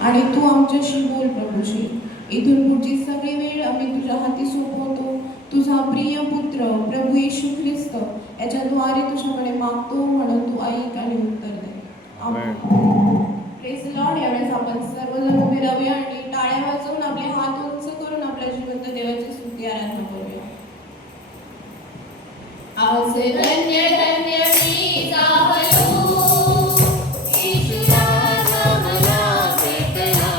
आणि तू आमच्याशी बोल प्रभूशी. इथून पुढची सगळी वेळ आम्ही तुझ्या हाती सोपवतो. तुझा प्रिय पुत्र प्रभू येशू ख्रिस्त याच्याद्वारे तुझ्याकडे मागतो, म्हणून तू ऐक आणि उत्तर दे. आमेन. Praise the Lord. यावेळेस आपण सर्वजण उभे राहूया आणि टाळ्या वाजवून आपले हात उंच करून आपल्या जिवंत देवाची स्तुती आराधना करूया. आसे धन्य धन्य मी झालो, ईश्वरा मला भेटला.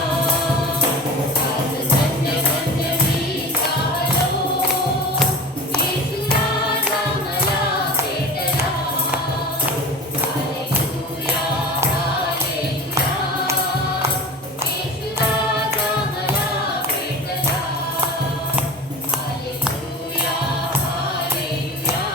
आज धन्य धन्य मी झालो, ईश्वरा मला भेटला. हालेलुया हालेलुया, ईश्वरा मला भेटला. हालेलुया हालेलुया,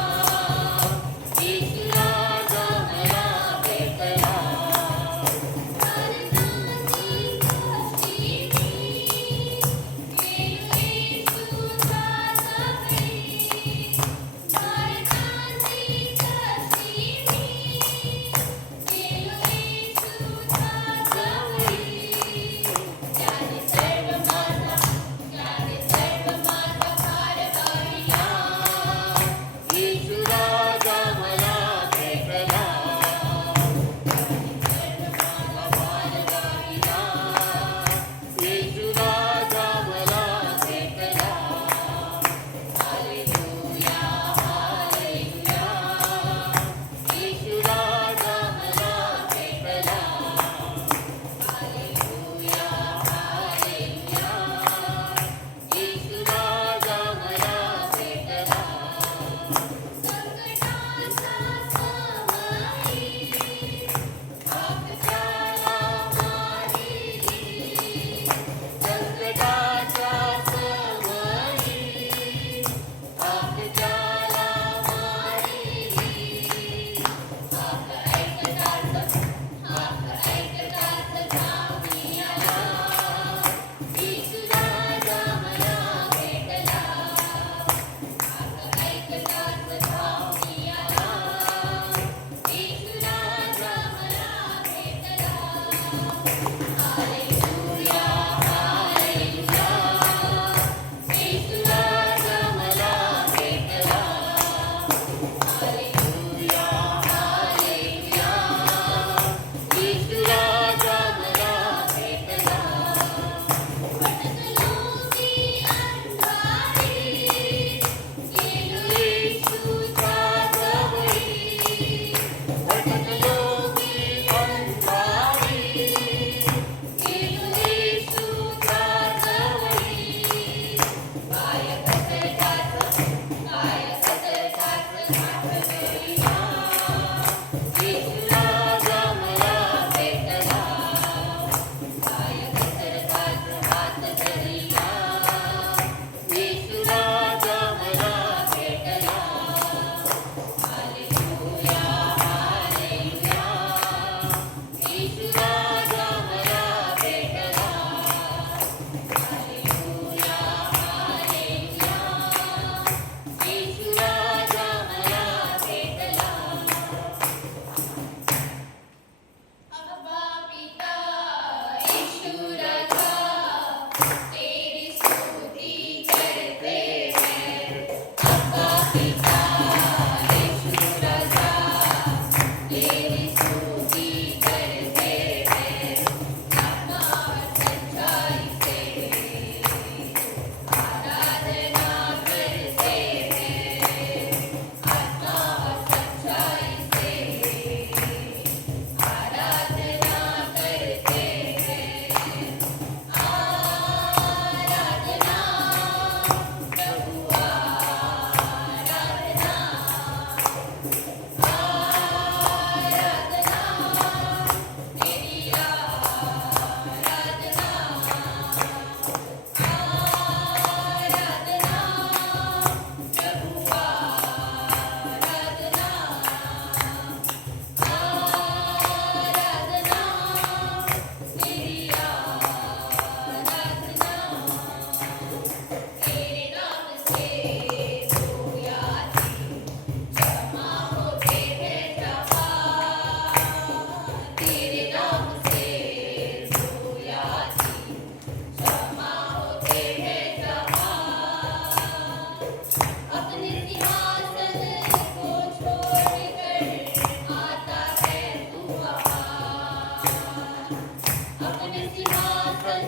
सिंहासन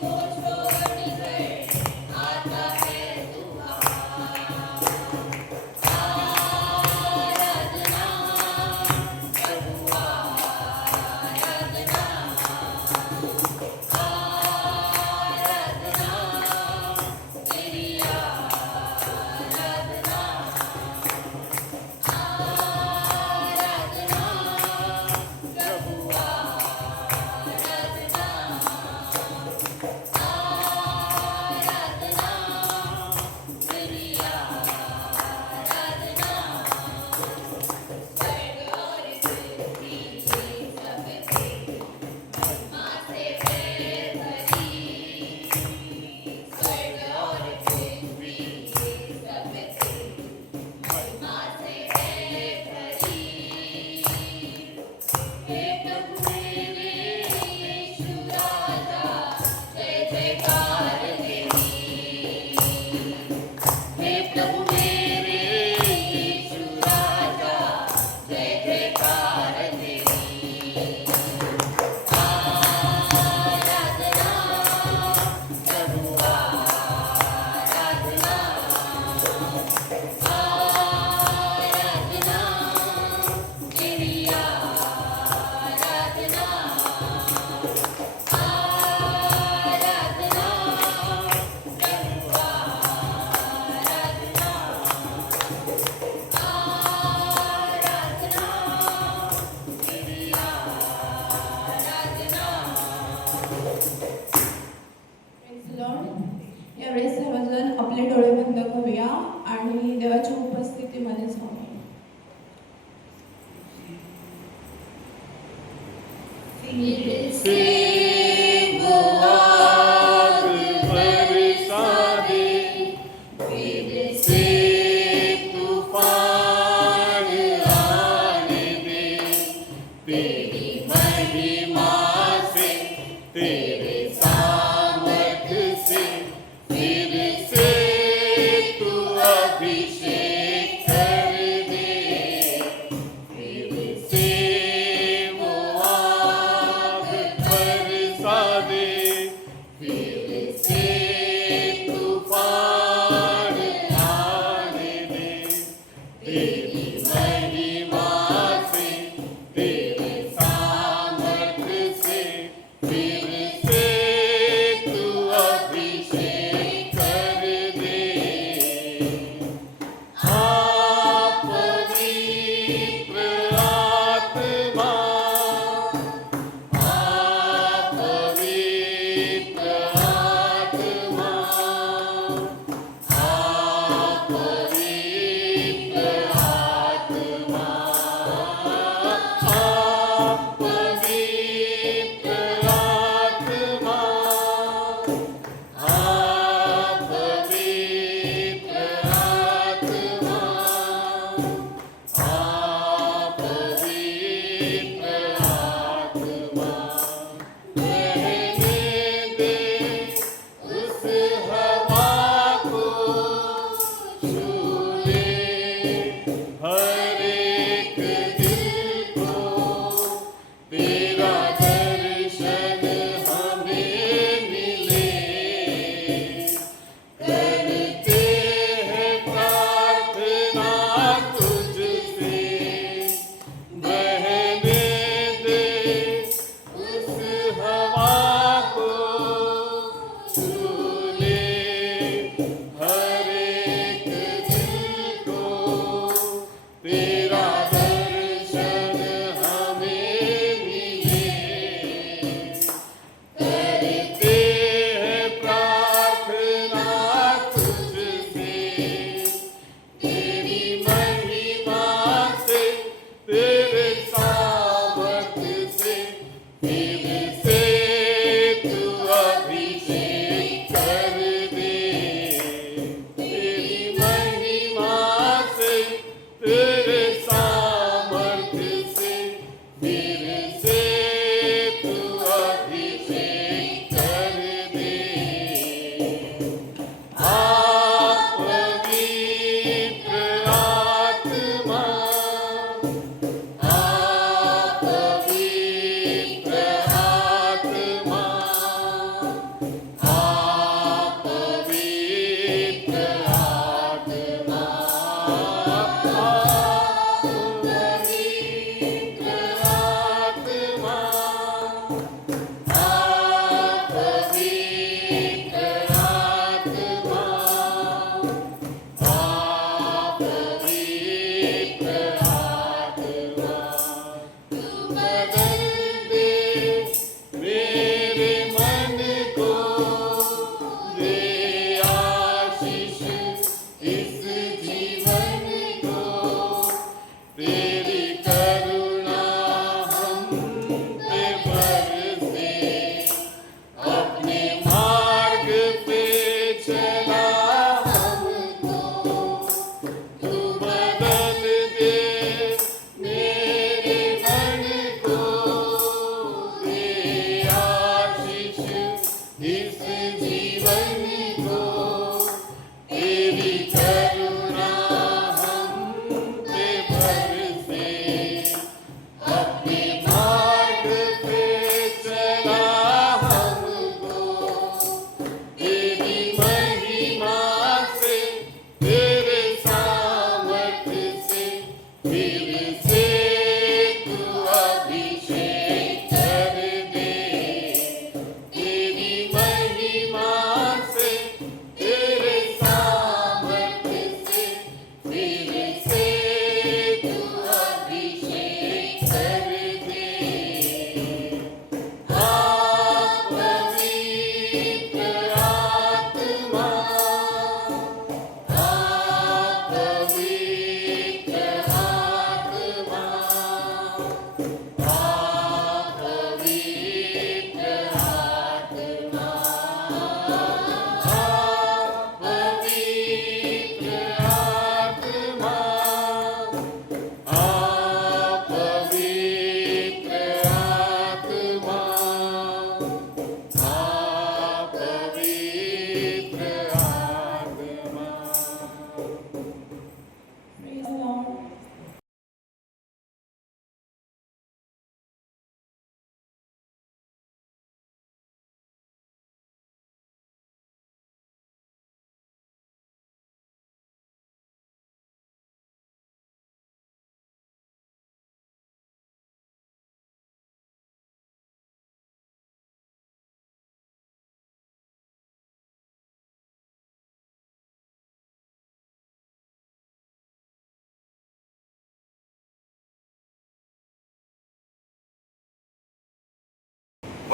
को छोड़कर आता है तू आराधना प्रभु आराधना आराधना तेरी आराधना आराधना प्रभु आराधना आराधना तेरी आराधना स्वर्ग और पृथ्वी सब तेरी महिमा से भरी स्वर्ग और पृथ्वी सब तेरी महिमा से भरी हे प्रभु मेरे यीशु राजा जय जयकार तेरी हे प्रभु मेरे यीशु राजा जय जयकार तेरी आराधना प्रभु आराधना आराधना तेरी आराधना आराधना प्रभु आराधना आराधना तेरी आराधना Praise the Lord. यावेळेस सर्वजण आपले डोळे बंद करूया आणि देवाच्या उपस्थितीमध्ये जाऊया. फिर से वो आग बरसा दे फिर से तूफान आने दे तेरी महिमा से तेरे सामर्थ से फिर से तू अभिषेक कर दे फिर से वो आग बरसा दे फिर से तूफान आने दे तेरी महिमा से तेरे सामर्थ से फिर से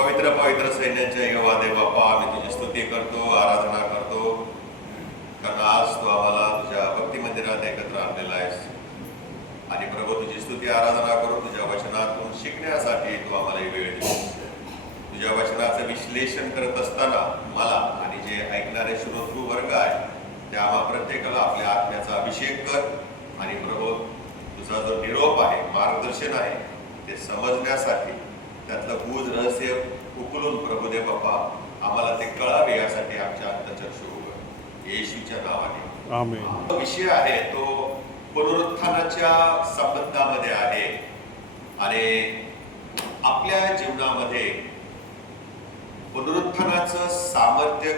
पवित्र पवित्र सैन्याच्या यहोवा देव बाप्पा, आम्ही तुझी स्तुती करतो, आराधना करतो, कारण आज तू आम्हाला तुझ्या भक्ती मंदिरात एकत्र आणलेला आहेस. आणि प्रभू, तुझी स्तुती आराधना करून तुझ्या वचनातून शिकण्यासाठी तू आम्हाला वेळ दिलीस. तुझ्या वचनाचं विश्लेषण करत असताना मला आणि जे ऐकणारे श्रोतृ वर्ग आहे त्या आम्हा प्रत्येकाला आपल्या आत्म्याचा अभिषेक कर. आणि प्रभू, तुझा जो निरोप आहे, मार्गदर्शन आहे, ते समजण्यासाठी त्यातलं गुज रहस्य उकलून प्रभुदेव बाप्पा आम्हाला ते कळावे यासाठी आमच्या अंतःचक्षु उघड, येशूच्या नावाने आमेन. तो विषय आहे तो पुनरुत्थानाच्या संबंधामध्ये आहे. आणि आपल्या जीवनामध्ये पुनरुत्थानाचं सामर्थ्य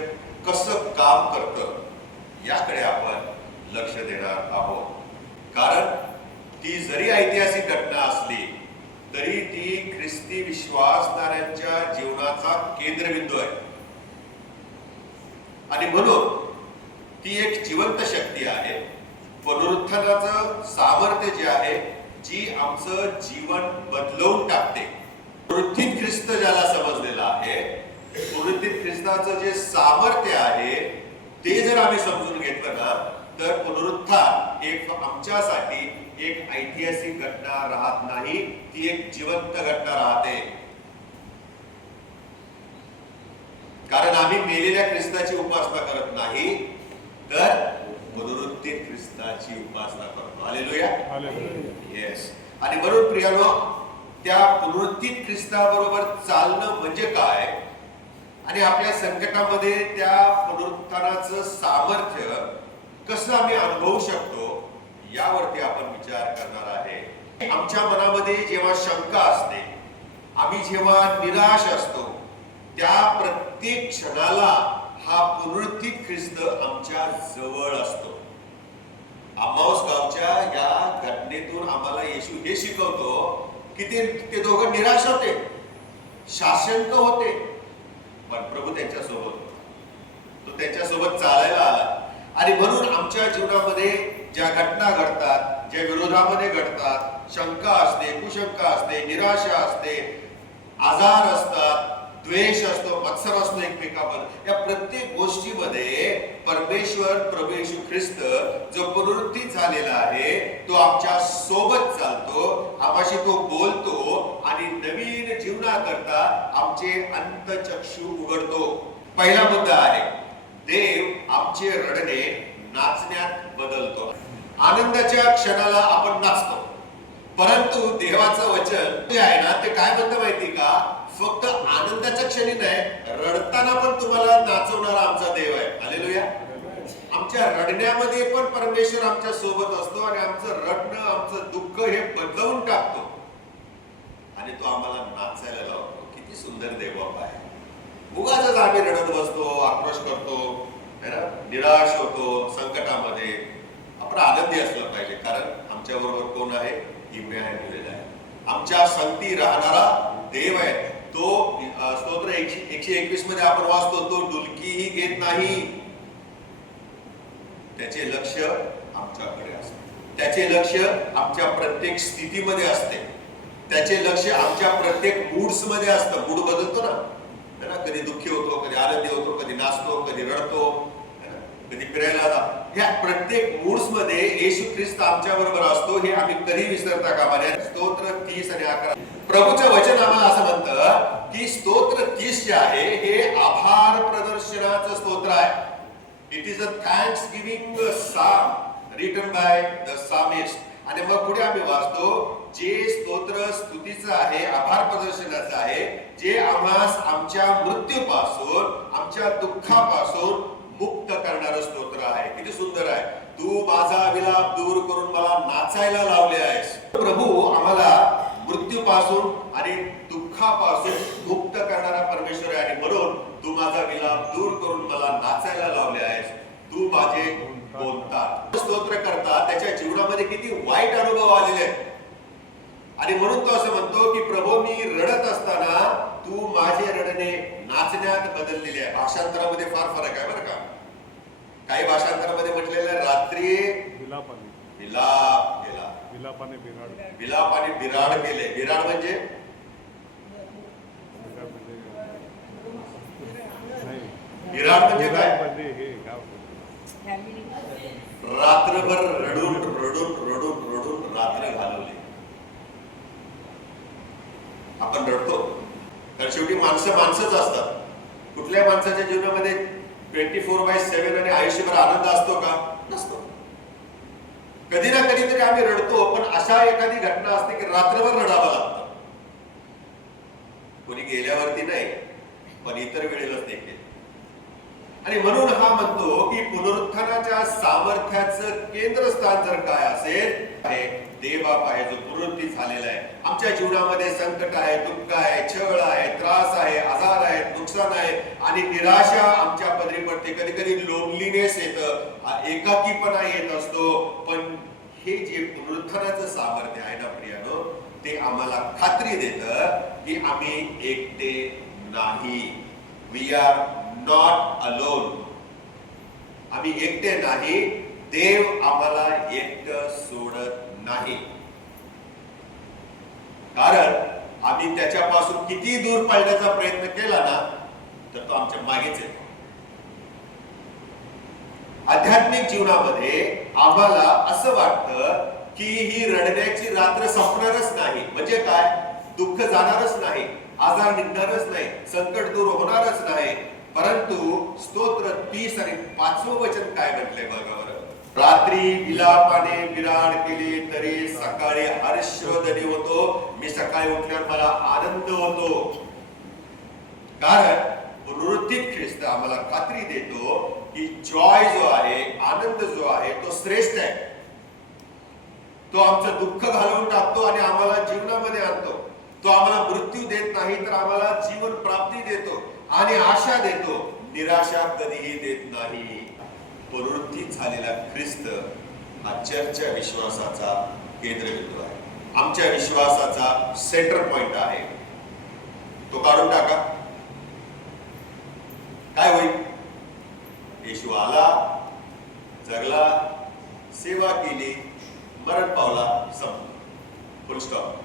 कसं काम करतं याकडे आपण लक्ष देणार आहोत. कारण ती जरी ऐतिहासिक घटना असली तरी ती ख्रिस्ती विश्वासणाऱ्यांच्या जीवनाचा केंद्रबिंदू आहे. आणि म्हणून ती एक जिवंत शक्ती आहे. पुनरुत्थानाचं सामर्थ्य जे आहे, जी आमचं जीवन बदलवून टाकते. पुनरुत्थित ख्रिस्त ज्याला समजलेला आहे, पुनरुत्थित ख्रिस्ताचं जे सामर्थ्य आहे ते जर आम्ही समजून घेतलं ना, तर पुनरुत्थान एक आमच्यासाठी एक ऐतिहासिक घटना राहत नाही, ती एक जिवंत घटना राहते. कारण आम्ही मेलेल्या ख्रिस्ताची उपासना करत नाही, तर पुनरुत्थित ख्रिस्ताची उपासना करतो. हालेलुया. येस. आणि म्हणून प्रियानो, त्या पुनरुत्थित ख्रिस्ताबरोबर चालणं म्हणजे काय आणि आपल्या संकटामध्ये त्या पुनरुत्थानाचं सामर्थ्य कसं आम्ही अनुभवू शकतो यावरती आपण विचार करणार आहे. आमच्या मनामध्ये जेव्हा शंका असते, आम्ही जेव्हा निराश असतो, त्या प्रत्येक क्षणाला हा पुनरुत्थित ख्रिस्त आमच्या जवळ असतो. आम्हाऊस गावच्या या घटनेतून आम्हाला येशू हे शिकवतो की ते दोघं निराश होते, शाशंक होते, पण प्रभू त्यांच्यासोबत, तो त्यांच्यासोबत चालायला आला. आणि म्हणून आमच्या जीवनामध्ये ज्या घटना घडतात, ज्या विरोधामध्ये घडतात, शंका असते, कुशंका असते, निराशा असते, आजार असतात, द्वेष असतो, मत्सर असतो एकमेकांवर, या प्रत्येक गोष्टीमध्ये परमेश्वर प्रभू येशू ख्रिस्त जो पुनरुत्थित झालेला आहे तो आमच्या सोबत चालतो, आम्हाशी तो बोलतो आणि नवीन जीवनाकरता आमचे अंतःचक्षु उघडतो. पहिला मुद्दा आहे, देव आमचे रडणे नाचण्यात बदलतो. आनंदाच्या क्षणाला आपण नाचतो, परंतु देवाचं वचन जे आहे ना, ते काय म्हणतं माहिती का, फक्त आनंदाच्या क्षणी नाही, रडताना पण तुम्हाला नाचवणारा आमचा देव आहे. हालेलुया. आमच्या रडण्यामध्ये पण परमेश्वर आमच्या सोबत असतो आणि आमचं रडणं, आमचं दुःख हे बदलवून टाकतो आणि तो आम्हाला नाचायला लावतो. किती सुंदर देव आहे. उगाचच आम्ही रडत बसतो, आक्रोश करतो, निराश होतो संकटामध्ये. आपण आनंदी असलं पाहिजे, कारण आमच्या बरोबर कोण आहे, इम्मॅन्युएल आहे, आमच्या संगती राहणारा देव आहे. तो स्तोत्र 121 मध्ये आपण वाचतो, तो डुलकीही घेत नाही. त्याचे लक्ष आमच्याकडे असते, त्याचे लक्ष आमच्या प्रत्येक स्थितीमध्ये असते, त्याचे लक्ष आमच्या प्रत्येक मूड्स मध्ये असतं. मूड बदलतो ना, कधी दुःखी होतो, कधी आनंदी होतो, कधी नाचतो, कधी रडतो, कधी फिरायला जातो. ह्या प्रत्येक मूड्स मध्ये येशू ख्रिस्त आमच्या बरोबर असतो, हे आम्ही कधी विसरता कामा नये. स्तोत्र 30 आणि 11 प्रभूचं वचन आम्हाला असं म्हणतं की स्तोत्र 30 जे आहे हे आभार प्रदर्शनाचं स्तोत्र आहे. It is a thanksgiving psalm written by the psalmist. आणि मग पुढे आम्ही वाचतो, जे स्तोत्र स्तुतीचं आहे, आभार प्रदर्शनाचं आहे, जे आम्हास आमच्या मृत्यूपासून, आमच्या दुःखापासून मुक्त करणारं स्तोत्र आहे. किती सुंदर आहे. तू माझा विलाप दूर करून मला नाचायला लावले आहेस. प्रभू आम्हाला मृत्यूपासून आणि दुःखापासून मुक्त करणारा परमेश्वर आहे. आणि म्हणून तू माझा विलाप दूर करून मला नाचायला लावले आहेस. तू माझे बोलतात, स्तोत्र करतात, त्याच्या जीवनामध्ये किती वाईट अनुभव आलेले आहेत. आणि म्हणून तो असं म्हणतो की प्रभू, मी रडत असताना तू माझे रडणे नाचण्यात बदललेले आहे. भाषांतरामध्ये फार फरक आहे बरं का. काही भाषांतरामध्ये म्हटलेलं आहे, रात्री विलाप केला, विलापाने बिराड केले. बिराड म्हणजे विराड म्हणजे काय? रात्रभर रडून रडून रडून रडून रात्र घालवली. आपण रडतो तर शेवटी माणसं माणसंच असतात. कुठल्या माणसाच्या जीवनामध्ये 24/7 आणि आयुष्यभर आनंद असतो का? नसतो. कधी ना कधीतरी आम्ही रडतो, पण अशा एखादी घटना असते की रात्रभर रडावं लागतं. कोणी गेल्यावरती नाही, पण इतर वेळेलाच देखील. आणि म्हणून हा म्हणतो की पुनरुत्थानाच्या सामर्थ्याचं केंद्रस्थान जर काय असेल, देवबाप आहे जो पुनरुत्थित झालेला आहे. आमच्या जीवनामध्ये संकट आहे, दुःख आहे, छळ आहे, त्रास आहे, आजार आहे, नुकसान आहे आणि निराशा आमच्या पदरी पडते. कधी कधी लोनलीनेस येतं, एकाकीपणा येत असतो. पण हे जे पुनरुत्थानाचं सामर्थ्य आहे ना प्रियानो, ते आम्हाला खात्री देतं की आम्ही एकटे नाही. We are not alone. आम्ही एकटे नाही. देव आम्हाला एकटं सोडत नाही. कारण आम्ही त्याच्यापासून किती दूर पळण्याचा प्रयत्न केला ना, तर तो आमच्या मागेच येतो. आध्यात्मिक जीवनामध्ये आम्हाला असं वाटतं की ही रडण्याची रात्र संपणारच नाही. म्हणजे काय? दुःख जाणारच नाही, आजार निघणारच नाही, संकट दूर होणारच नाही. परंतु स्तोत्र 30 आणि 5वं वचन काय म्हटलंय बघा बरं. रात्री विलापाने विराड केले तरी सकाळी हर्षध्वनी होतो. मी सकाळी उठल्यावर मला आनंद होतो. कारण पुनरुत्थित ख्रिस्त आम्हाला खात्री देतो की जॉय जो आहे, आनंद जो आहे, तो श्रेष्ठ आहे. तो आमचं दुःख घालवून टाकतो आणि आम्हाला जीवनामध्ये आणतो. तो आम्हाला मृत्यू देत नाही, तर आम्हाला जीवन प्राप्ती देतो आणि आशा देतो. निराशा कधीही देत नाही. पुनरुत्थित झालेला ख्रिस्त हा चर्चच्या विश्वासाचा केंद्रबिंदू आहे. आमच्या विश्वासाचा सेंटर पॉइंट आहे. तो काढून टाका, काय होईल? येशू आला, जगला, सेवा केली, मरण पावला, संपला, फुल स्टॉप.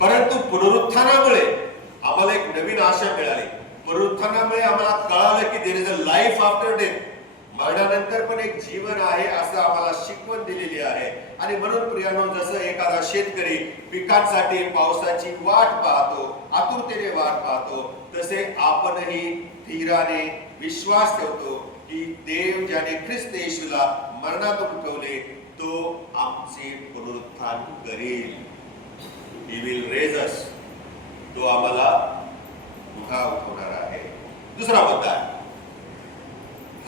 परंतु पुनरुत्थानामुळे आम्हाला एक नवीन आशा मिळाली. पुनरुत्थानामुळे आम्हाला कळालं की there is a life after death. मरणानंतर पण एक जीवन आहे असं आम्हाला शिकवण दिलेली आहे. आणि म्हणून प्रियानो, जसं एखादा शेतकरी पिकांसाठी पावसाची वाट पाहतो, आतुरतेने वाट पाहतो, तसे आपणही धीराने विश्वास ठेवतो की देव ज्याने ख्रिस्त येशूला मरणातून उठवले, तो आमचे पुनरुत्थान करेल. He will raise us. तो आम्हाला पुन्हा उठवणार आहे. दुसरा मुद्दा आहे,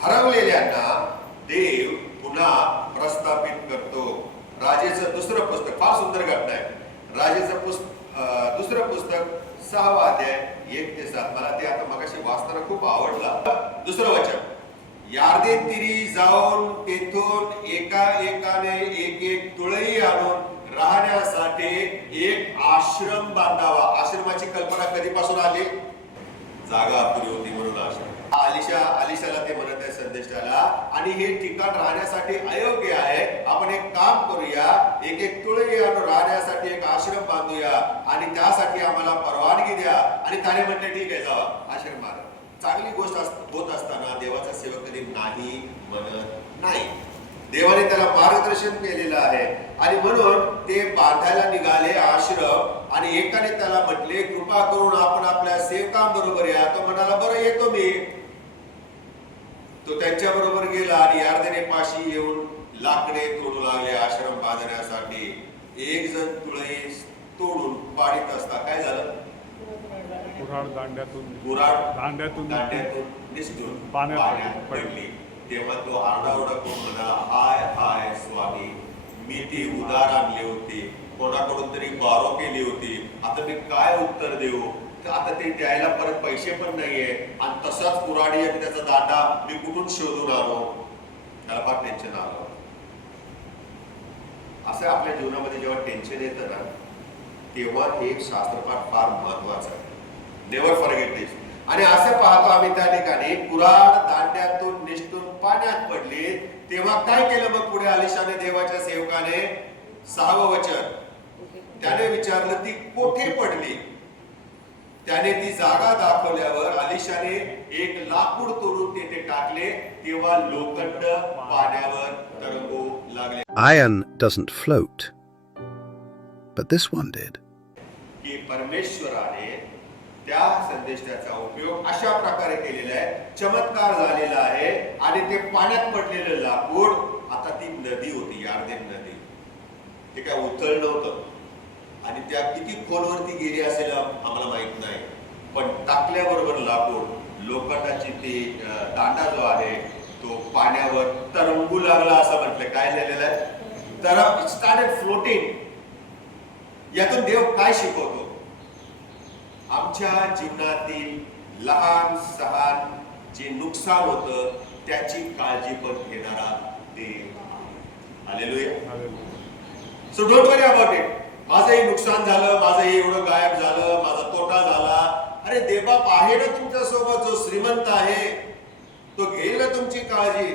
हरवलेल्यांना देव पुन्हा प्रस्थापित करतो. राजेचं दुसरं पुस्तक, फार सुंदर घटना आहे. राजेचं दुसरं पुस्तक 6वा अध्याय 1 ते 7. मला ते आता मगाशी वाचताना खूप आवडला. दुसरं वचन, यार्दे तीरी जाऊन तेथून एका एकाने एक तुळई आणून राहण्यासाठी एक आश्रम बांधावा. आश्रमाची कल्पना कधीपासून आली? जागा अपुरी होती म्हणून आश्रम. अलिशाला ते म्हणत आहे संदेशाला, आणि हे ठिकाण राहण्यासाठी अयोग्य आहे. आपण एक काम करूया, एक तुळई आणून राहण्यासाठी एक आश्रम बांधूया आणि त्यासाठी आम्हाला परवानगी द्या. आणि त्याने म्हटलं ठीक आहे, जावा आश्रम बांधा. चांगली गोष्ट होत असताना देवाचा सेवक कधी नाही म्हणत नाही. देवाने त्याला मार्गदर्शन केलेलं आहे आणि म्हणून ते बांधायला निघाले आश्रम. आणि एकाने त्याला म्हटले, कृपा करून आपण आपल्या सेवकांबरोबर या. तो म्हणाला, बरं येतो मी. तो त्यांच्या बरोबर गेला आणि यार्देने पाशी येऊन लाकडे तोडू लागले आश्रम बांधण्यासाठी. एक जण तुळई तोडून पाडीत असता काय झालं? दांड्यातून निसटून पाण्यात पडली. तेव्हा तो आरडाओरडा करून म्हणाला, हाय हाय स्वामी, मी ती उधार आणली होती, कोणाकडून तरी बारो केली होती, आता मी काय उत्तर देऊ? तर आता ते द्यायला परत पैसे पण नाहीये आणि तसाच कुऱ्हाडी आणि त्याचा दांडा मी कुठून शोधून आणू? त्याला फार टेन्शन आलं. असं आपल्या जीवनामध्ये जेव्हा टेन्शन येतं ना, तेव्हा हे एक शास्त्रपाठ फार महत्वाचं आहे. नेव्हर फॉरगेट दिस. आणि असं पाहतो आम्ही त्या ठिकाणी, कुऱ्हाड दांड्यातून निसटून पाण्यात पडली. तेव्हा काय केलं मग पुढे अलिशाने, देवाच्या सेवकाने? 6वं वचन, त्याने विचारलं ती कोठे पडली. त्याने ती जागा दाखवल्यावर अलिशाने एक लाकूड तोडून तेथे टाकले, तेव्हा लोखंड पाण्यावर तरंगू लागले. Iron doesn't float, but this one did. की परमेश्वराने त्या संदेशाचा उपयोग अशा प्रकारे केलेला आहे, चमत्कार झालेला आहे. आणि ते पाण्यात पडलेलं लाकूड, आता ती नदी होती, यार्देन नदी, ते काय उथळ नव्हतं. आणि त्या किती खोलवरती गेली असेल आम्हाला माहित नाही, पण टाकल्याबरोबर लाकूड, लोखंडाची ती दांडा जो आहे तो पाण्यावर तरंगू लागला असं म्हटलं. काय झालेलं आहे? तर इट स्टार्टेड फ्लोटिंग. यातून देव काय शिकवतो? आमच्या जीवनातील लहान सहान जे नुकसान होतं त्याची काळजी पण घेणारा देव. Hallelujah. So don't worry about it. माझंही नुकसान झालं, माझंही एवढं गायब झालं, माझा तोटा झाला. अरे देवबाप आहे ना तुमच्या सोबत, जो श्रीमंत आहे, तो घेईल ना तुमची काळजी.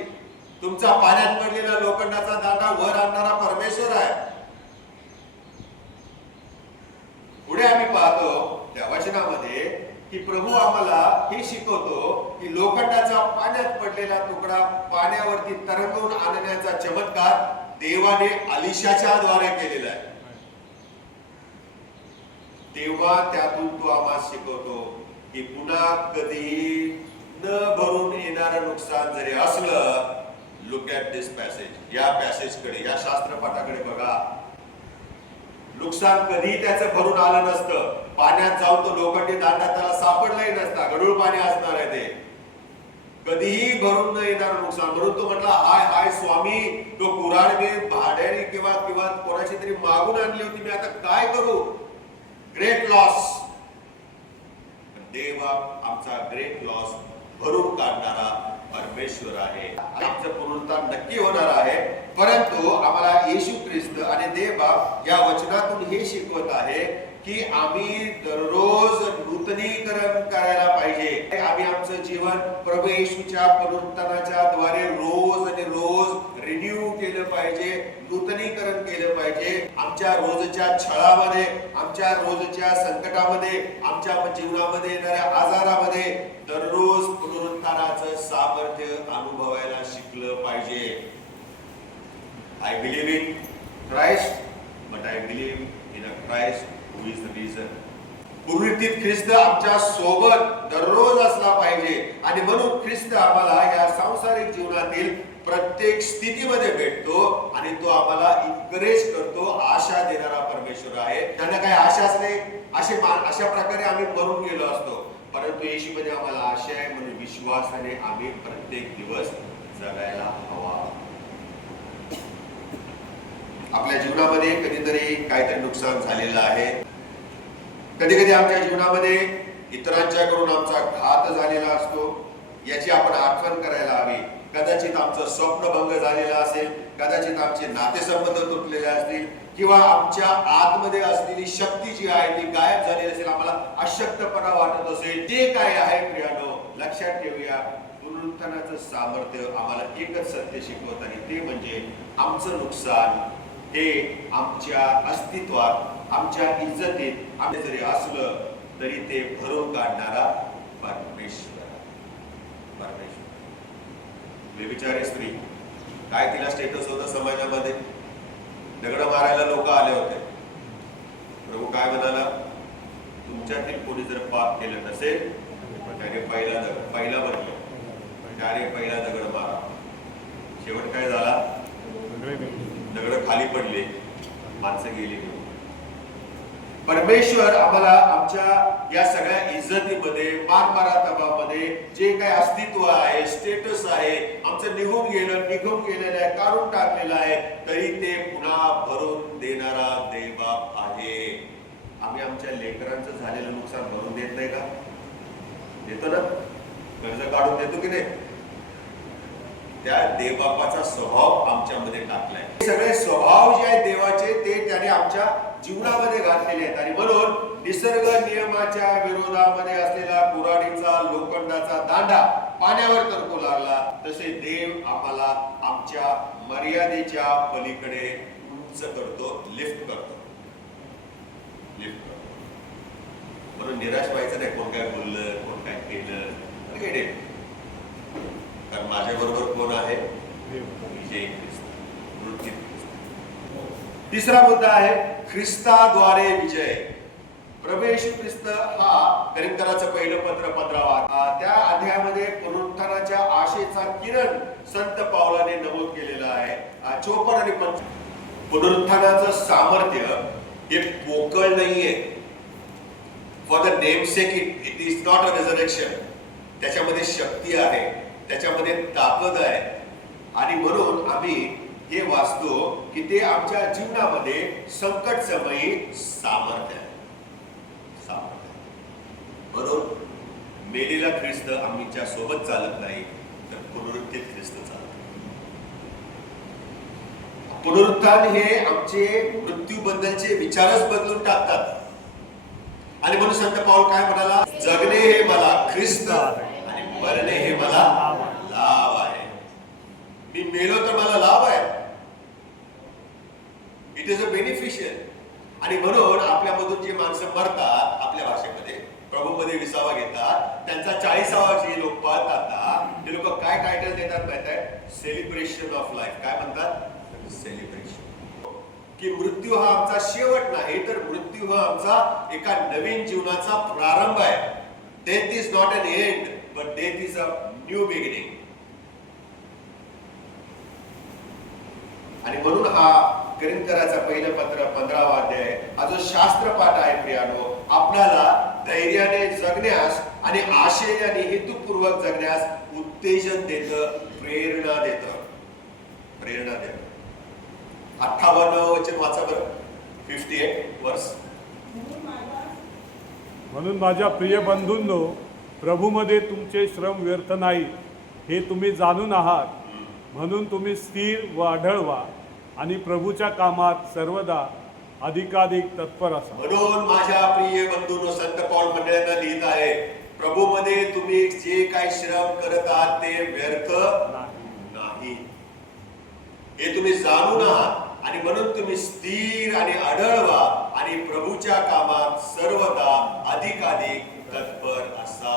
तुमचा पाण्यात पडलेला लोखंडाचा दांडा वर आणणारा परमेश्वर आहे. पुढे आम्ही पाहतो त्या वचनामध्ये की प्रभू आम्हाला हे शिकवतो की लोखंडाचा पाण्यात पडलेला तुकडा पाण्यावरती तरंगवून आणण्याचा चमत्कार देवाने अलिशाच्या द्वारे केलेला आहे. तेव्हा त्यातून तो आम्हाला शिकवतो की पुन्हा कधी न भरून येणारं नुकसान जरी असलं, लुक ॲट दिस पॅसेज, या पॅसेजकडे, या शास्त्रपाठाकडे बघा. नुकसान कधी त्याचं भरून आलं नसतं. पाण्यात जाऊन तो लोखंडी दांडा त्याला सापडलाही नसता, गढूळ पाणी असणार आहे ते. कधीही भरून न येणार नुकसान. म्हणून तो म्हटला, हाय हाय स्वामी, तो कुऱ्हाड मी भाड्याने किंवा कोणाची तरी मागून आणली होती, मी आता काय करू? Great loss. देव आमचा ग्रेट लॉस भरून काढणारा परमेश्वर आहे. आमचं पुनरुत्थान नक्की होणार आहे. परंतु आम्हाला येशू ख्रिस्त आणि देवबाप या वचनातून हे शिकवत आहे की आम्ही दररोज नूतनीकरण करायला पाहिजे. आम्ही आमचं जीवन प्रभू येशूच्या पुनरुत्थानाच्या द्वारे रोज आणि रोज रिन्यू केलं पाहिजे, नूतनीकरण केलं पाहिजे. आमच्या रोजच्या छळामध्ये, आमच्या रोजच्या संकटामध्ये, आमच्या जीवनामध्ये येणाऱ्या आजारामध्ये दररोज पुनरुत्थानाचं सामर्थ्य अनुभवायला शिकलं पाहिजे. I believe in Christ, but I believe in a Christ who is the reason. पुनरुत्थित ख्रिस्त आमच्या सोबत दररोज असला पाहिजे. आणि म्हणून ख्रिस्त आम्हाला या सांसारिक जीवनातील प्रत्येक स्थितीमध्ये भेटतो आणि तो आम्हाला इन्करेज करतो. आशा देणारा परमेश्वर आहे. त्यांना काही आशाच नाही, अशा प्रकारे आम्ही मरून गेलो असतो. परंतु येशूमध्ये आम्हाला आशा आहे, म्हणून विश्वासाने आम्ही प्रत्येक दिवस जगायला हवा. आपल्या जीवनामध्ये कधीतरी काहीतरी नुकसान झालेलं आहे. कधी कधी आमच्या जीवनामध्ये इतरांच्याकडून आमचा घात झालेला असतो. याची आपण आठवण करायला हवी. कदाचित आमचं स्वप्नभंग झालेला असेल, कदाचित आमचे नातेसंबंध तुटलेले असतील, किंवा आमच्या आतमध्ये असलेली शक्ती जी आहे ती गायब झालेली असेल, आम्हाला अशक्तपणा वाटत असेल. जे काय आहे प्रियानो, लक्षात ठेवूया, पुनरुत्थानाचं सामर्थ्य आम्हाला एकच सत्य शिकवत आहे, ते म्हणजे आमचं नुकसान हे आमच्या अस्तित्वात, आमच्या इज्जतीत आम्ही जरी असलं तरी ते भरून काढणारा परमेश्वर. बेबिचारी स्त्री, काय तिला स्टेटस होतं समाजामध्ये? दगड मारायला लोक आले होते. प्रभू काय म्हणाला? तुमच्यातील कोणी जर पाप केलं नसेल त्याने पहिला म्हटलं त्याने पहिला दगड मारा. शेवट काय झाला? दगड खाली पडले, माणसं गेली. परमेश्वर आम्हाला आमच्या या सगळ्या इज्जतीमध्ये, मानमरातबामध्ये जे काही अस्तित्व आहे, स्टेटस आहे, आमचं निघून गेलेलं आहे, काढून टाकलेलं आहे, तरी ते पुन्हा भरून देणारा देवबाप आहे. आम्ही आमच्या लेकरांचं झालेलं नुकसान भरून देत नाही का? देतो ना? कर्ज काढून देतो की नाही? त्या देवबापाचा स्वभाव आमच्यामध्ये टाकलाय. सगळे स्वभाव जे आहेत देवाचे ते त्याने आमच्या जीवनामध्ये घातलेले आहेत. आणि म्हणून निसर्ग नियमाच्या विरोधामध्ये असलेला कुऱ्हाडीचा लोखंडाचा दांडा पाण्यावर तरकू लागला, तसे देव आम्हाला आमच्या मर्यादेच्या पलीकडे उंच करतो, लिफ्ट करतो. म्हणून निराश व्हायचं नाही. कोण काय बोललं, कोण काय केलं, तिसरा मुद्दा आहे ख्रिस्ताद्वारे विजय. प्रभू येशू ख्रिस्त हा करिंथराचं पहिलं पत्र 15 त्या अध्यायामध्ये पुनरुत्थानाच्या आशेचा किरण संत पावलाने नमूद केलेला आहे. 54 आणि 55. पुनरुत्थानाचं सामर्थ्य हे पोकळ नाहीये. For the namesake it is not a resurrection. त्याच्यामध्ये शक्ती आहे, त्याच्यामध्ये ताकद आहे. आणि म्हणून आम्ही हे वाचतो की ते आमच्या जीवनामध्ये संकट समयी सामर्थ्य आहे. म्हणून मेलेला ख्रिस्त आमच्या सोबत चालत नाही, तर पुनरुत्थित ख्रिस्त चालत. पुनरुत्थान हे आमचे मृत्यूबद्दलचे विचारच बदलून टाकतात. आणि म्हणून संत पाऊल काय म्हणाला, जगणे हे मला ख्रिस्त आणि मरणे हे मला लाभ आहे. मी मेलो तर मला लाभ आहे. It is a beneficial. आणि म्हणून आपल्यामधून जे माणसं मरतात, आपल्या भाषेमध्ये प्रभूमध्ये विसावा घेतात, त्यांचा 40वा जे लोक पाळतात ना, ते लोक काय टायटल देतात माहिती आहे? Celebration of life. काय म्हणतात? सेलिब्रेशन. की मृत्यू हा आमचा शेवट नाही, तर मृत्यू हा आमचा एका नवीन जीवनाचा प्रारंभ आहे. Death is not an end, but death is a new beginning. आणि म्हणून हा करिंथराचा पहिलं पत्र 15वा अध्याय हा जो शास्त्रपाठ आहे प्रियानो, आपल्याला धैर्याने जगण्यास आणि आशेने आणि हेतुपूर्वक जगण्यास उत्तेजन देतं, प्रेरणा देतं. 58 वचन वाचा बरं. 58 वर्ष. म्हणून माझ्या प्रिय बंधूंनो, प्रभूमध्ये तुमचे श्रम व्यर्थ नाही हे तुम्ही जाणून आहात. म्हणून तुम्ही स्थिर व अढळ व्हा आणि प्रभूच्या कामात सर्वदा अधिकाधिक तत्पर असा. म्हणून माझ्या प्रिय बंधूंनो, संत पाऊल मंडळांना लिहित आहे, प्रभूमध्ये तुम्ही जे काही श्रम करत आहात ते व्यर्थ नाही हे तुम्ही जाणून आहात. आणि म्हणून तुम्ही स्थिर आणि अढळ व्हा आणि प्रभूच्या कामात सर्वदा अधिकाधिक तत्पर असा.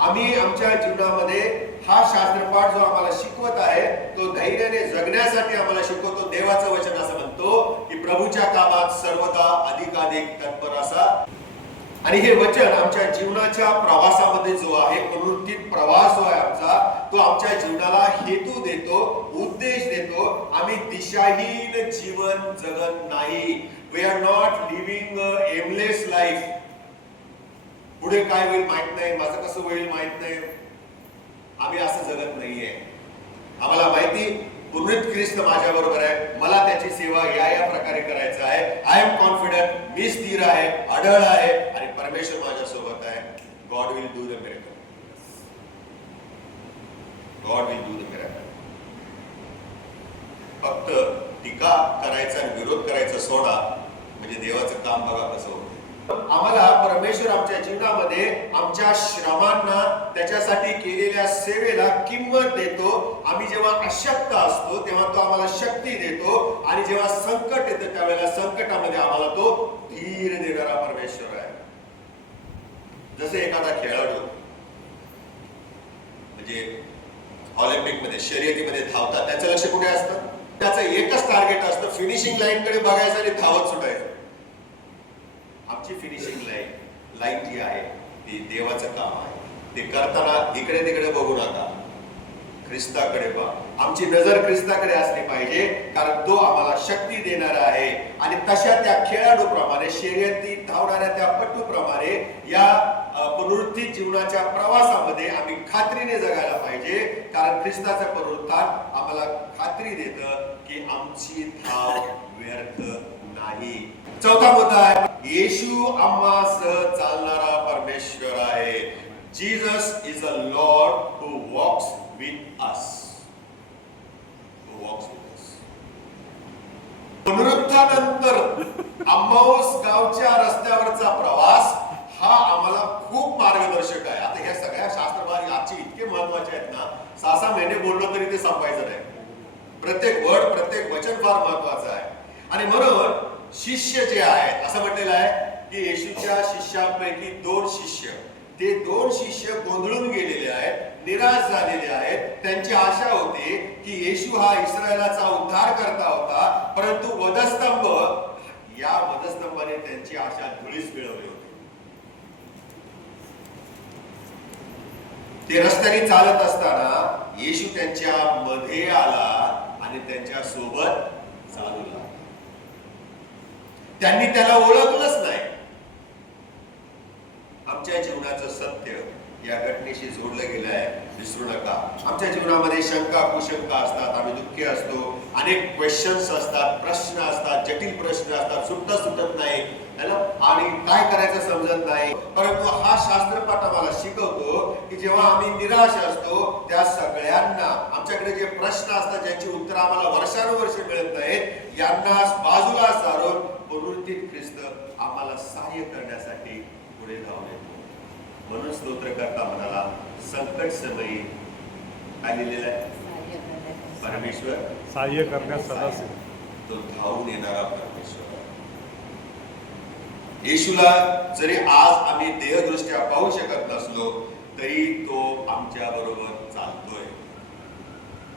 आम्ही आमच्या जीवनामध्ये हा शास्त्रपाठ जो आम्हाला शिकवत आहे तो धैर्याने जगण्यासाठी आम्हाला शिकवतो. देवाचं वचन असं म्हणतो की प्रभूच्या कामात सर्वदा अधिकाधिक तत्पर असा. आणि हे वचन आमच्या जीवनाच्या प्रवासामध्ये जो आहे, पुनरुत्थित प्रवास जो आहे आमचा, तो आमच्या जीवनाला हेतू देतो, उद्देश देतो. आम्ही दिशाहीन जीवन जगत नाही. We are not living a aimless life. पुढे काय होईल माहित नाही, माझं कसं होईल माहित नाही, आम्ही असं जगत नाहीये. आम्हाला माहिती पुनरुत्थित ख्रिस्त माझ्या बरोबर आहे, मला त्याची सेवा या प्रकारे करायचं आहे. आय एम कॉन्फिडंट, मी स्थिर आहे, अढळ आहे आणि परमेश्वर माझ्या सोबत आहे. God will do the miracle. God will do the miracle. फक्त टीका करायचा आणि विरोध करायचा सोडा, म्हणजे देवाचं काम बघा कसं होतं. आम्हाला परमेश्वर आमच्या जीवनामध्ये आमच्या श्रमांना, त्याच्यासाठी केलेल्या सेवेला किंमत देतो. आम्ही जेव्हा अशक्त असतो तेव्हा तो आम्हाला शक्ती देतो. आणि जेव्हा संकट येतं त्यावेळेला संकटामध्ये आम्हाला तो धीर देणारा परमेश्वर आहे. जसे एखादा खेळाडू म्हणजे ऑलिम्पिक मध्ये, शर्यतीमध्ये धावतात, त्याचं लक्ष कुठे असतं? त्याचं एकच टार्गेट असतं, फिनिशिंग लाईन कडे बघायचं आणि धावत सुटायचं. आमची फिनिशिंग लाईन जी आहे ती देवाचं काम आहे. ते करताना इकडे तिकडे बघू नका, ख्रिस्ताकडे पहा. आमची नजर ख्रिस्ताकडे असली पाहिजे, कारण तो आम्हाला शक्ती देणार आहे. आणि तशा त्या खेळाडूप्रमाणे, शर्यतीत धावणाऱ्या त्या पटूप्रमाणे या पुनरुत्थित जीवनाच्या प्रवासामध्ये आम्ही खात्रीने जगायला पाहिजे. कारण ख्रिस्ताचं पुनरुत्थान आम्हाला खात्री देतं की आमची धाव व्यर्थ नाही. चौथा मुद्दा आहे, येशू आम्हासह चालणारा परमेश्वर आहे. Jesus is a Lord who walks with us. पुनरुत्थानानंतर अम्माऊस गावच्या रस्त्यावरचा प्रवास हा आम्हाला खूप मार्गदर्शक आहे. आता ह्या सगळ्या शास्त्रभाग आजचे इतके महत्वाचे आहेत ना, 6 महिने बोललो तरी ते संपायचं नाही. प्रत्येक वर्ड, प्रत्येक वचन फार महत्वाचं आहे. आणि म्हणून शिष्य जे आहेत, असं म्हटलेलं आहे की येशूच्या शिष्यांपैकी 2 शिष्य, ते 2 शिष्य गोंधळून गेलेले आहेत. आहेत, निराश झालेले आहेत. त्यांची आशा होती की येशू हा इस्रायलाचा उद्धार करता होता, परंतु वधस्तंभ, या वधस्तंभाने त्यांची आशा धुळीस मिळवली होती. ते रस्त्याने चालत असताना येशू त्यांच्या मध्ये आला आणि त्यांच्या सोबत चालू लागला. त्यांनी त्याला ओळखलंच नाही. आमच्या जीवनाचं सत्य या घटनेशी जोडलं गेलं आहे, विसरू नका. आमच्या जीवनामध्ये शंका कुशंका असतात, आम्ही दुःखी असतो, अनेक क्वेश्चन्स असतात, प्रश्न असतात, जटिल प्रश्न असतात, सुटत नाही आणि काय करायचं समजत नाही. परंतु हा शास्त्रपाठ आम्हाला शिकवतो की जेव्हा आम्ही निराश असतो, त्या सगळ्यांना, आमच्याकडे जे प्रश्न असतात ज्याची उत्तर आम्हाला वर्षानुवर्षे मिळत नाहीत, यांना बाजूला सारून पुनरुत्थित ख्रिस्त आम्हाला सहाय्य करण्यासाठी पुढे धावून येतो. म्हणून स्तोत्रकर्ता म्हणाला, संकट समयी काय लिहिलेलं आहे? परमेश्वर सहाय्य करण्यास सदासिद्ध. तो धावून येणारा परमेश्वर. येशूला जरी आज आम्ही देहदृष्ट्या पाहू शकत नसलो, तरी तो आमच्या बरोबर चालतोय.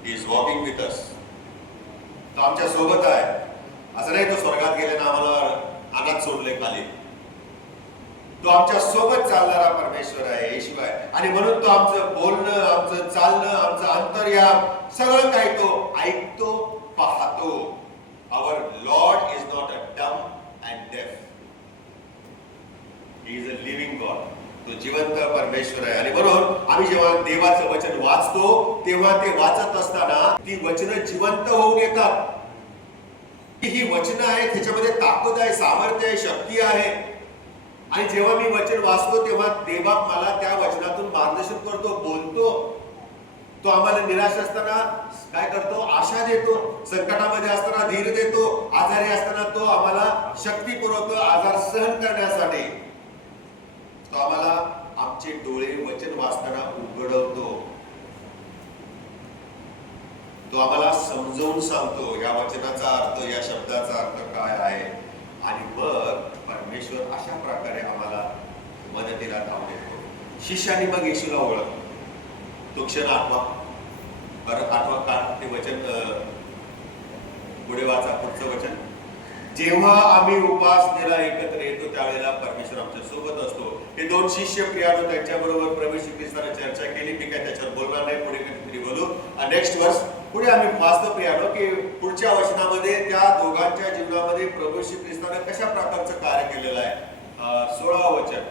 He is walking with us. तो आमच्या सोबत आहे. असं नाही तो स्वर्गात गेल्यानं आम्हाला अनाथ सोडले खाली. तो आमच्या सोबत चालणारा परमेश्वर आहे, येशू आहे. आणि म्हणून तो आमचं बोलणं, आमचं चालणं, आमचं अंतर्याम सगळं काही तो ऐकतो, पाहतो. आवर लॉर्ड इज नॉट अ डम अँड डेफ. He is a living God. तो जिवंत परमेश्वर आहे. आणि म्हणून आम्ही जेव्हा देवाचं वचन वाचतो, तेव्हा ते वाचत असताना ती वचनं जिवंत होऊन येतात. ही वचनं आहेत, त्याच्यामध्ये ताकद आहे, सामर्थ्य आहे, शक्ती आहे. आणि जेव्हा मी वचन वाचतो तेव्हा देवा मला त्या वचनातून मार्गदर्शन करतो, बोलतो. तो आम्हाला निराश असताना काय करतो? आशा देतो. संकटामध्ये असताना धीर देतो. आजारी असताना तो आम्हाला शक्ती पुरवतो आजार सहन करण्यासाठी. तो आम्हाला आमचे डोळे वचन वाचताना उघडवतो. तो आम्हाला समजावून सांगतो या वचनाचा अर्थ, या शब्दाचा अर्थ काय आहे. आणि मग परमेश्वर अशा प्रकारे आम्हाला मदतीला धावून येतो. शिष्याने मग येशूला ओळखलं. तो क्षण आठवा, परत आठवा का ते वचन पुढे वाचा, पुढचं वचन. जेव्हा आम्ही उपासनेला एकत्र येतो त्यावेळेला परमेश्वर आमच्या सोबत असतो. हे दोन शिष्य प्रियानो त्यांच्या बरोबर प्रभू श्री ख्रिस्ताने चर्चा केली. मी काय त्याच्यावर बोलणार नाही, पुढे कधीतरी बोलू. नेक्स्ट वर्स पुढे आम्ही वाचतो प्रियानो की पुढच्या वचनामध्ये त्या दोघांच्या जीवनामध्ये प्रभू श्री ख्रिस्ताने कशा प्रकारचं कार्य केलेलं आहे. 16 वचन.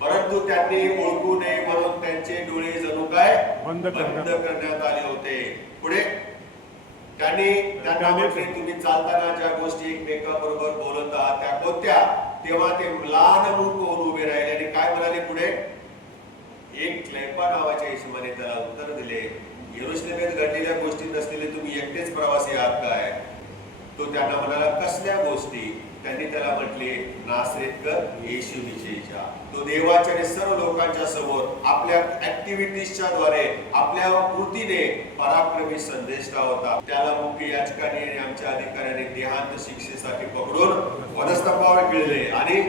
परंतु त्यांनी ओळखू नये म्हणून त्यांचे डोळे जणू काय बंद करण्यात आले होते. पुढे त्यांना म्हटले, तुम्ही चालताना ज्या गोष्टी एकमेकांबरोबर बोलत आहात त्या कोणत्या? तेव्हा ते म्लान मुख होऊन उभे राहिले आणि काय म्हणाले पुढे? एक क्लेपा नावाच्या यशमाने त्याला उत्तर दिले, यरुशलेमेत घडलेल्या गोष्टी नसलेले तुम्ही एकटेच प्रवासी आहात काय? तो त्यांना म्हणाला, कसल्या गोष्टी? त्यांनी त्याला म्हटले, नासरेतकर येशू विषयीच्या. तो देवाच्या आणि सर्व लोकांच्या समोर आपल्या ऍक्टिव्हिटीजच्या द्वारे, आपल्या कृतीने पराक्रमी संदेष्टा होता. त्याला मुख्य याचकाने आणि आमच्या अधिकाऱ्याने देहांत शिक्षेसाठी पकडून वधस्तंभावर खिळले आणि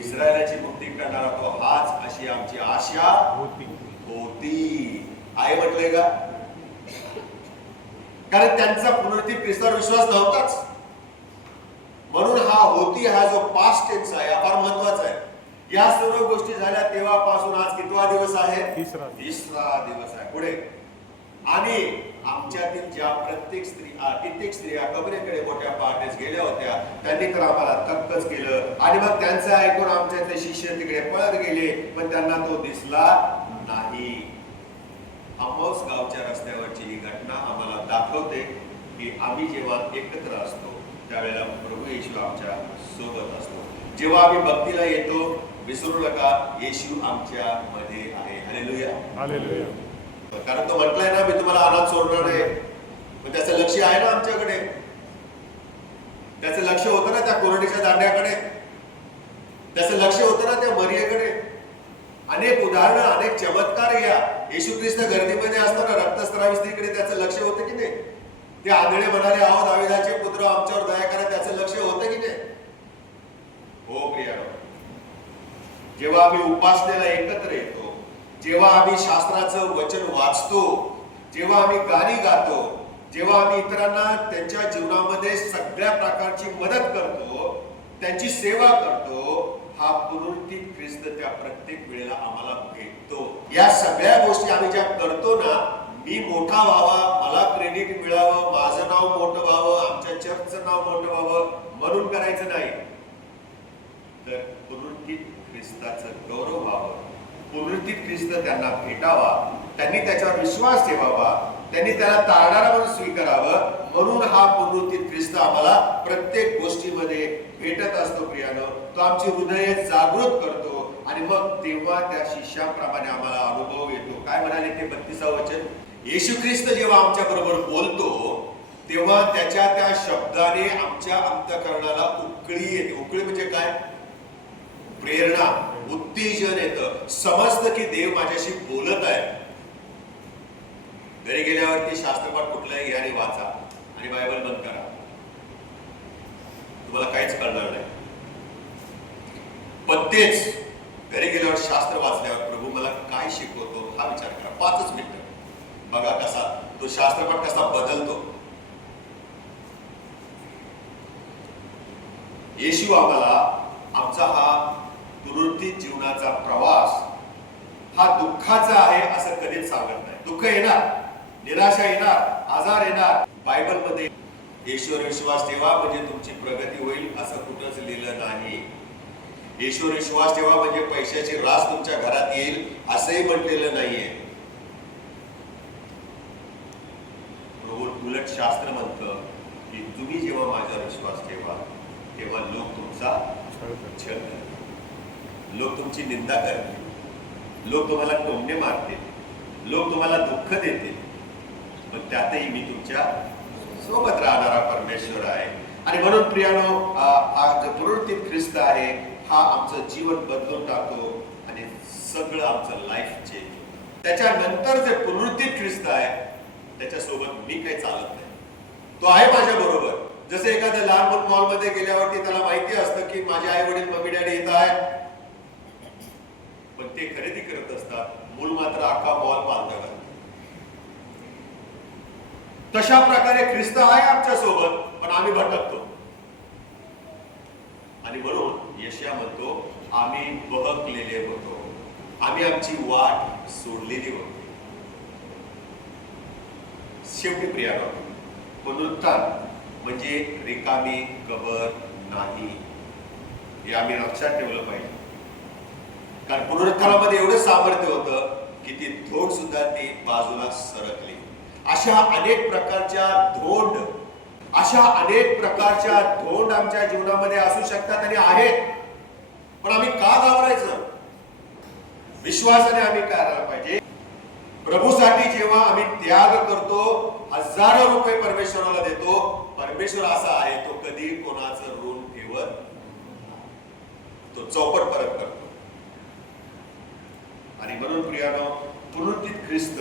इस्रायलाची मुक्ती करणारा तो हाच अशी आमची आशा होती. आहे म्हटलंय का? कारण त्यांचा पुनरुत्थित ख्रिस्तावर विश्वास नव्हताच. म्हणून हा होती, हा जो पास्ट टेन्स आहे हा फार महत्वाचा आहे. या सर्व गोष्टी झाल्या तेव्हापासून आज कितवा दिवस आहे? तिसरा दिवस आहे. पुढे, आणि आमच्यातील ज्या कित्येक स्त्रिया कबरेकडे मोठ्या पहाटेस गेल्या होत्या त्यांनी तर आम्हाला थक्कच केलं. आणि मग त्यांचं ऐकून आमच्यातले शिष्य तिकडे पळत गेले, पण त्यांना तो दिसला नाही. अम्माऊस गावच्या रस्त्यावरची ही घटना आम्हाला दाखवते की आम्ही जेव्हा एकत्र असतो त्यावेळेला प्रभू येशू आमच्या सोबत असतो. जेव्हा आम्ही भक्तीला येतो, विसरू नका येशू आमच्या मध्ये आहे. Hallelujah, hallelujah. कारण तो म्हटलाय ना, मी तुम्हाला अनाथ सोडणार आहे. पण त्याचं लक्ष आहे ना आमच्याकडे. त्याचं लक्ष होतं ना त्या कोरडीच्या दांड्याकडे. त्याचं लक्ष होतं ना त्या मरियेकडे. अनेक उदाहरणं, अनेक चमत्कार घ्या. येशू ख्रिस्त गर्दीमध्ये असताना रक्तस्रावी स्त्रीकडे त्याचं लक्ष होतं की नाही? ते आंधळे म्हणाले, आहो दाविदाचे पुत्र आमच्यावर दया करा. त्याचं लक्ष होतं की नाही? हो प्रियानो. जेव्हा आम्ही उपासनेला एकत्र येतो, जेव्हा आम्ही शास्त्राचं वचन वाचतो, जेव्हा आम्ही गाणी गातो, जेव्हा आम्ही इतरांना त्यांच्या जीवनामध्ये सगळ्या प्रकारची मदत करतो, त्यांची सेवा करतो, हा पुनरुत्थित ख्रिस्त त्या प्रत्येक वेळेला आम्हाला भेटतो. या सगळ्या गोष्टी आम्ही ज्या करतो ना, मी मोठा व्हावा, मला क्रेडिट मिळावं, माझं नाव मोठं व्हावं, आमच्या चर्चचं नाव मोठं व्हावं म्हणून करायचं नाही, तर पुनरुत्थित ख्रिस्ताचं गौरव व्हावं, पुनरुत्थित ख्रिस्त त्यांना भेटावा, त्यांनी त्याच्यावर विश्वास ठेवावा, त्यांनी त्याला तारणारा म्हणून स्वीकारावं, म्हणून हा पुनरुत्थित ख्रिस्त आम्हाला प्रत्येक गोष्टीमध्ये भेटत असतो. प्रियानो, तो आमची हृदय जागृत करतो आणि मग तेव्हा त्या शिष्याप्रमाणे आम्हाला अनुभव येतो. काय म्हणाले ते 32व वचन, येशू ख्रिस्त जेव्हा आमच्या बरोबर बोलतो तेव्हा त्याच्या त्या शब्दाने आमच्या अंतःकरणाला उकळी येते. उकळी म्हणजे काय? प्रेरणा, उत्तेजन येतं, समजतं की देव माझ्याशी बोलत आहे. घरी गेल्यावरती शास्त्रपाठ कुठलाही घ्या आणि वाचा आणि बायबल बंद करा, तुम्हाला काहीच कळणार नाही. पण तेच घरी गेल्यावर शास्त्र वाचल्यावर प्रभू मला काय शिकवतो हा विचार करा. 5 मिनिटं बघा कसा तो शास्त्रपाठ कसा बदलतो. येशू आम्हाला आमचा हा पुनरुत्थित जीवनाचा प्रवास हा दुःखाचा आहे असं कधीच सांगत नाही. दुःख येणार, निराशा येणार, आजार येणार. बायबल मध्ये येशूवर विश्वास ठेवा म्हणजे तुमची प्रगती होईल असं कुठंच लिहिलं नाही. येशूवर विश्वास ठेवा म्हणजे पैशाची रास तुमच्या घरात येईल असंही म्हटलेलं नाहीये. उलट शास्त्र म्हणतं की तुम्ही जेव्हा माझ्यावर विश्वास ठेवा तेव्हा लोक तुमचा छळ करतील, लोक तुमची निंदा करतील, लोक तुम्हाला टोमणे मारतील, लोक तुम्हाला दुःख देतील, पण त्यातही मी तुमच्या सोबत राहणारा परमेश्वर आहे. आणि म्हणून प्रियानो, हा जो पुनरुत्थित ख्रिस्त आहे हा आमचं जीवन बदलून टाकतो आणि सगळं आमचं लाईफ चेंज होतं. त्याच्यानंतर जे पुनरुत्थित ख्रिस्त आहे त्याच्यासोबत मी काही चालत नाही, तो आहे माझ्या बरोबर. जसे एखाद्या लहान मूल मॉलमध्ये गेल्यावरती त्याला माहिती असतं की माझे आई वडील मम्मी डॅडी येत आहेत, पण ते खरेदी करत असतात, मूल मात्र अख्खा मॉल पालतं. तशा प्रकारे ख्रिस्त आहे आमच्या सोबत, पण आम्ही भटकतो. आणि म्हणून यशया म्हणतो आम्ही बहकलेले होतो, आम्ही आमची वाट सोडलेली होती. शेवटी प्रियानो, पुनरुत्थान म्हणजे रिकामी कबर नाही, हे आम्ही लक्षात ठेवलं पाहिजे. कारण पुनरुत्थानामध्ये एवढं सामर्थ्य होतं की ती धोंड सुद्धा ती बाजूला सरकली. अशा अनेक प्रकारच्या धोंड आमच्या जीवनामध्ये असू शकतात आणि आहेत, पण आम्ही का घाबरायचं? विश्वासाने आम्ही काय करायला पाहिजे? प्रभूसाठी जेव्हा आम्ही त्याग करतो, हजारो रुपये परमेश्वराला देतो, परमेश्वर असा आहे तो कधी कोणाचं ऋण ठेवत, तो चौपट परत करतो. आणि म्हणून प्रियानो, पुनरुत्थित ख्रिस्त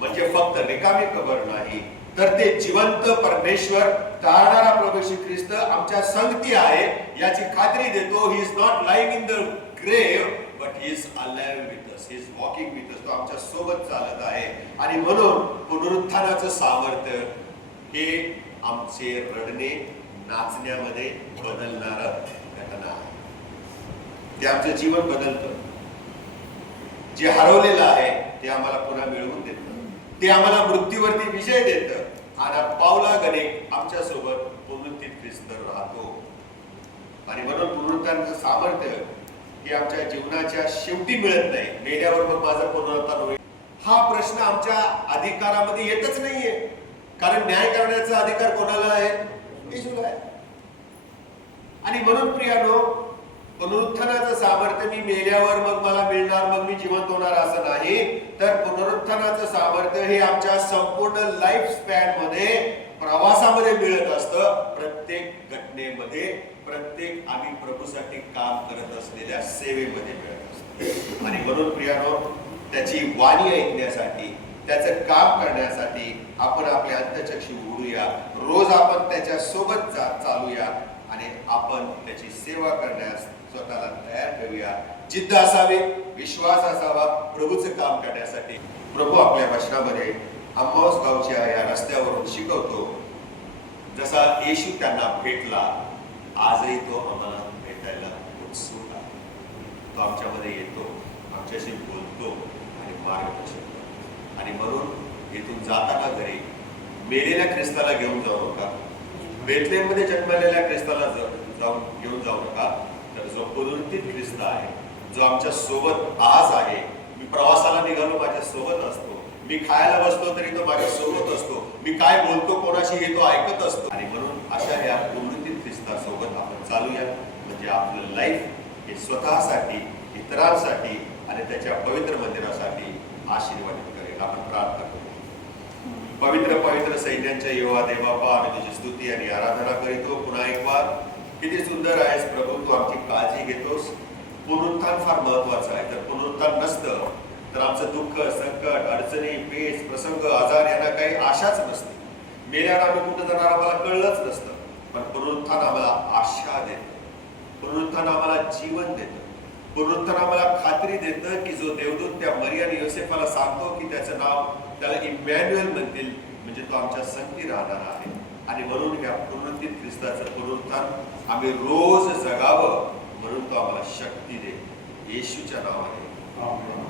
म्हणजे फक्त रिकामी कबर नाही, तर ते जिवंत परमेश्वर, तारणारा प्रभू येशू ख्रिस्त आमच्या संगती आहे याची खात्री देतो. He is not lying in the grave but he is alive with us, he is walking with us. तो आमच्या सोबत चालत आहे. आणि म्हणून पुनरुत्थानाचं सामर्थ्य हे आमचे रडणे नाचण्यामध्ये बदलणारं घटना आहे. ते आमचं जीवन बदलतं. जे हरवलेलं आहे ते आम्हाला पुन्हा मिळवून देतं, ते आम्हाला मृत्यूवरती विजय देतं. आणि पावलागणे आमच्या सोबत पुनरुत्थित ख्रिस्त राहतो. आणि म्हणून पुनरुत्थानाचं सामर्थ्य हे आमच्या जीवनाच्या शेवटी मिळत नाही. मेल्यावर मग माझं पुनरुत्थान होईल हा प्रश्न आमच्या अधिकारामध्ये येतच नाहीये. कारण न्याय करण्याचा अधिकार कोणाला आहे? येशूला आहे. आणि म्हणून प्रियानो, पुनरुत्थानाचं सामर्थ्य मी मेल्यावर मग मला मिळणार, मग मी जिवंत होणार असं नाही, तर पुनरुत्थानाचं सामर्थ्य हे आमच्या संपूर्ण लाईफ स्पॅन मध्ये, प्रवासामध्ये मिळत असतं. प्रत्येक घटनेमध्ये, प्रत्येक आम्ही प्रभूसाठी काम करत असलेल्या सेवेमध्ये मिळत असतं. आणि म्हणून प्रियानो, त्याची वाणी ऐकण्यासाठी, त्याचं काम करण्यासाठी आपण आपले अंतःचक्षु उघडूया. रोज आपण त्याच्या सोबत चालूया आणि आपण त्याची सेवा करण्यास स्वतःला तयार ठेवूया. जिद्द असावी, विश्वास असावा प्रभूचं काम करण्यासाठी. प्रभू आपल्या वचनामध्ये आम्हास गावच्या या रस्त्यावरून शिकवतो, जसा येशू त्यांना भेटला, आजही तो आम्हाला भेटायला उत्सुक आहे. तो आमच्यामध्ये येतो, आमच्याशी बोलतो आणि मार्गदर्शन करतो. आणि म्हणून इथून जाताना घरी मेलेल्या ख्रिस्ताला घेऊन जाऊ नका, बेथलेहममध्ये जन्मलेल्या ख्रिस्ताला घेऊन जाऊ नका, तर जो पुनरुत्थित ख्रिस्त आहे, जो आमच्या सोबत आज आहे. मी प्रवासाला निघालो, माझ्या सोबत असतो. मी खायला बसतो तरी तो माझ्या सोबत असतो. मी काय बोलतो कोणाशी हे तो ऐकत असतो. आणि म्हणून अशा या पुनरुत्थित ख्रिस्तासोबत आपण चालूया, म्हणजे आपलं लाईफ हे स्वतःसाठी, इतरांसाठी आणि त्याच्या पवित्र मंदिरासाठी आशीर्वादित करेल. आपण प्रार्थना करू. पवित्र पवित्र सैन्यांच्या यहोवा देवा, आम्ही तुझी स्तुती आणि आराधना करीतो. पुन्हा एक बार किती सुंदर आहेस प्रभू, तू आमची काळजी घेतोस. पुनरुत्थान फार महत्वाचं आहे. जर पुनरुत्थान नसतं तर आमचं दुःख, संकट, अडचणी, पेच, प्रसंग, आजार यांना काही आशाच नसते. मेल्यावर आम्ही कुठं जाणार आम्हाला कळलंच नसतं. पण पुनरुत्थान आम्हाला आशा देतं, पुनरुत्थान आम्हाला जीवन देतं, पुनरुत्थान आम्हाला खात्री देतं की जो देवदूत त्या मरिया आणि योसेफाला सांगतो की त्याचं नाव त्याला इमॅन्युएल म्हणतील, म्हणजे तो आमच्या संगती राहणार आहे. आणि म्हणून या पुनरुत्थित ख्रिस्ताचं पुनरुत्थान आम्ही रोज जगावं, म्हणून तो आम्हाला शक्ती दे. येशूच्या नावाने.